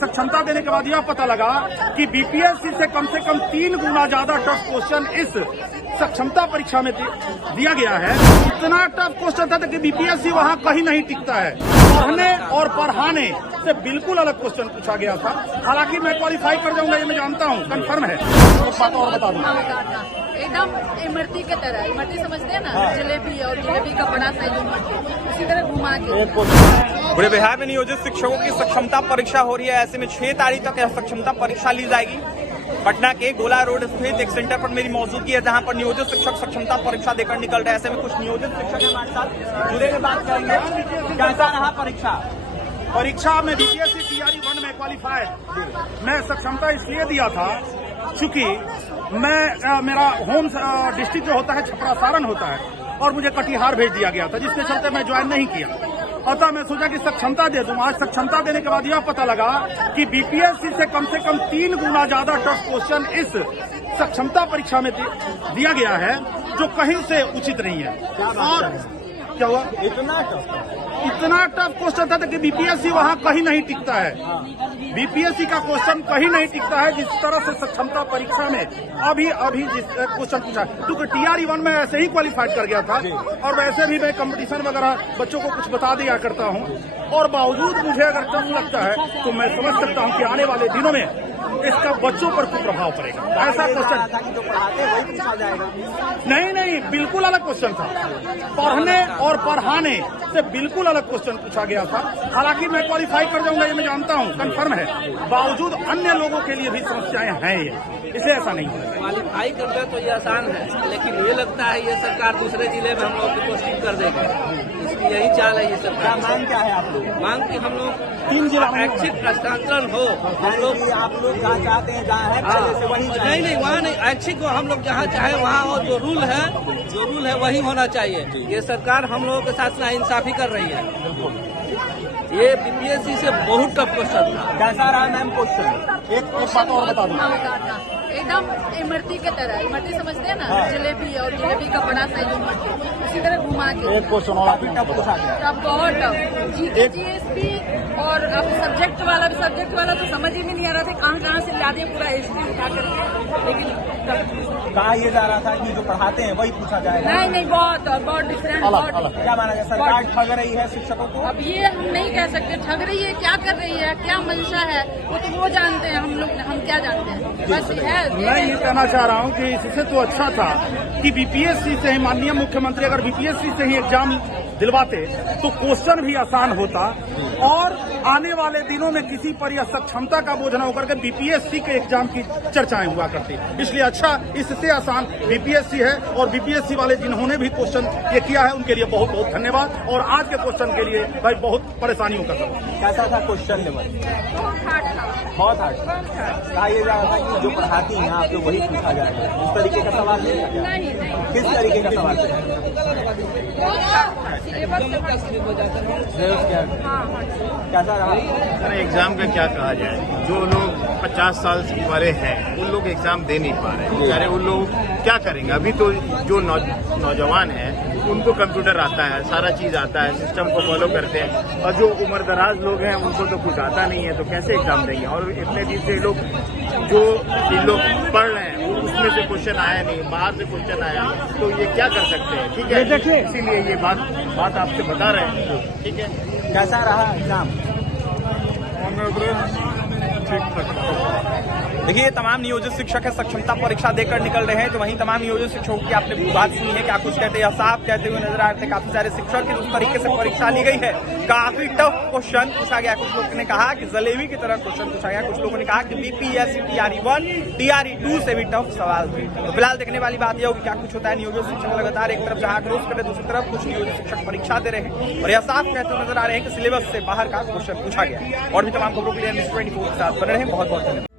सक्षमता देने के बाद यह पता लगा कि बीपीएससी से कम 3 गुना ज्यादा टफ क्वेश्चन इस सक्षमता परीक्षा में दिया गया है। इतना टफ क्वेश्चन था कि बीपीएससी वहां कहीं नहीं टिकता है। पढ़ने और पढ़ाने से बिल्कुल अलग क्वेश्चन पूछा गया था। हालांकि मैं क्वालिफाई कर जाऊंगा, ये मैं जानता हूँ, कंफर्म है। एक बात और बता दूं, एकदम इमरती की तरह, इमरती समझते हैं ना, जलेबी और जलेबी का बड़ा साइज इमरती, उसी तरह घुमा के। पूरे बिहार में नियोजित शिक्षकों की सक्षमता परीक्षा हो रही है। ऐसे में 6 तारीख तक यह सक्षमता परीक्षा ली जाएगी। पटना के गोला रोड स्थित एक सेंटर पर मेरी मौजूदगी है, जहां पर नियोजित शिक्षक सक्षमता परीक्षा देकर निकल रहे हैं। ऐसे में कुछ नियोजित शिक्षक हमारे साथ जुड़े हुए बात करेंगे। कैसा रहा परीक्षा में बीपीएससी टीआरई 1 में क्वालिफाइड मैं सक्षमता इसलिए दिया था चूंकि मेरा होम डिस्ट्रिक्ट जो होता है छपरा सारण होता है और मुझे कटिहार भेज दिया गया था, जिसके चलते मैं ज्वाइन नहीं किया। अतः मैं सोचा कि सक्षमता दे दूं। आज सक्षमता देने के बाद यह पता लगा कि बीपीएससी से कम 3 गुना ज्यादा टफ क्वेश्चन इस सक्षमता परीक्षा में दिया गया है, जो कहीं से उचित नहीं है। और क्या हुआ, इतना टफ क्वेश्चन था कि बीपीएससी वहां कहीं नहीं टिकता है। बीपीएससी का क्वेश्चन कहीं नहीं टिकता है। जिस तरह से सक्षमता परीक्षा में अभी जिस क्वेश्चन पूछा, क्योंकि टीआरई 1 में ऐसे ही क्वालिफाइड कर गया था और वैसे भी मैं कंपटीशन वगैरह बच्चों को कुछ बता दिया करता हूं, और बावजूद मुझे अगर टफ लगता है तो मैं समझ सकता हूं कि आने वाले दिनों में इसका बच्चों पर कुछ प्रभाव पड़ेगा। ऐसा क्वेश्चन जो पढ़ाते वही पूछा जाएगा। नहीं, बिल्कुल अलग क्वेश्चन था। पढ़ने और पढ़ाने से बिल्कुल अलग क्वेश्चन पूछा गया था। हालांकि मैं क्वालिफाई कर जाऊंगा, ये मैं जानता हूँ, कंफर्म है। बावजूद अन्य लोगों के लिए भी समस्याएं हैं, ये इसलिए ऐसा नहीं है। क्वालिफाई करना तो ये आसान है, लेकिन ये लगता है ये सरकार दूसरे जिले में हम लोग की पोस्टिंग कर देगी। इसकी यही चाल है ये सरकार। मांग क्या है आप लोग? मांग की हम लोग 3 जिला ऐच्छिक हस्तांतरण हो। हम लोग आप लोग जहाँ चाहते हैं, जहाँ है पहले से वही नहीं वहाँ नहीं, ऐच्छिक हम लोग जहाँ चाहे वहाँ, और जो रूल है वही होना चाहिए। ये सरकार हम लोगों के साथ नाइंसाफी कर रही है। ये बीपीएससी से बहुत टफ क्वेश्चन था। कैसा रहा मैम क्वेश्चन? एक बात और बता दूं, एकदम इमरती की तरह, इमरती समझते हैं ना, जलेबी और जलेबी का बड़ा साइज इमरती, उसी तरह घुमा के। एक क्वेश्चन और अब बहुत टफ जीएसपी और अब सब्जेक्ट वाला तो समझ ही नहीं आ रहा था कहाँ से ला दिए पूरा हिस्ट्री उठा कर। लेकिन कहा ये जा रहा था कि जो पढ़ाते हैं वही पूछा जाएगा। नहीं, बहुत डिफरेंट। क्या माना जाए, सरकार ठग रही है शिक्षकों को? अब ये हम नहीं कह सकते ठग रही है, क्या कर रही है, क्या मंशा है, वो तो वो जानते हैं, हम क्या जानते हैं। बस है मैं ये कहना चाह रहा हूँ कि इससे तो अच्छा था कि बीपीएससी से ही, माननीय मुख्यमंत्री अगर बीपीएससी से ही एग्जाम दिलवाते तो क्वेश्चन भी आसान होता और आने वाले दिनों में किसी पर यह सक्षमता का बोझ न होकर के बीपीएससी के एग्जाम की चर्चाएं हुआ करती। इसलिए अच्छा, इससे आसान बीपीएससी है। और बीपीएससी वाले जिन्होंने भी क्वेश्चन ये किया है उनके लिए बहुत बहुत धन्यवाद। और आज के क्वेश्चन के लिए भाई बहुत परेशानियों का सबब। कैसा था क्वेश्चन लेवल? बहुत हार्ड। कहा ये जा रहा था कि जो पढ़ाती हैं आप लोग वही पूछा जाएगा। इस तरीके का सवाल नहीं, किस तरीके का सवाल? कैसा रहा? अरे एग्जाम का क्या कहा जाए, जो लोग 50 साल वाले हैं उन लोग एग्जाम दे नहीं पा रहे हैं। बेचारे उन लोग क्या करेंगे? अभी तो जो नौजवान हैं उनको कंप्यूटर आता है, सारा चीज आता है, सिस्टम को फॉलो करते हैं, और जो उम्र दराज लोग हैं उनको तो कुछ आता नहीं है, तो कैसे एग्जाम देंगे? और इतने दिन से लोग पढ़ रहे हैं उसमें से क्वेश्चन आया नहीं, बाहर से क्वेश्चन आया, तो ये क्या कर सकते हैं? ठीक है, इसीलिए ये बात आपसे बता रहे हैं। ठीक है, कैसा रहा एग्जाम? देखिए, ये तमाम नियोजित शिक्षक है, सक्षमता परीक्षा देकर निकल रहे हैं। तो वहीं तमाम नियोजित शिक्षकों की आपने बात सुनी है, क्या कुछ कहते हैं या साफ कहते हुए नजर आ रहे थे। काफी सारे शिक्षक की जिस तरीके से परीक्षा ली गई है, काफी टफ क्वेश्चन पूछा गया। कुछ लोगों ने कहा कि जलेबी की तरह क्वेश्चन पूछा गया, कुछ लोगों ने कहा कि बीपीएससी टीआरई 1 टीआरई 2 से भी टफ सवाल थे। तो फिलहाल देखने वाली बात यह होगी क्या कुछ होता है। नियोजित शिक्षक लगातार एक तरफ जहां आक्रोश कर रहे, दूसरी तरफ कुछ नियोजित शिक्षक परीक्षा दे रहे हैं और यह साफ कहते हुए नजर आ रहे हैं कि सिलेबस से बाहर का क्वेश्चन पूछा गया। और भी तमाम खबरों के लिए News 24 के साथ बने रहे। बहुत बहुत धन्यवाद।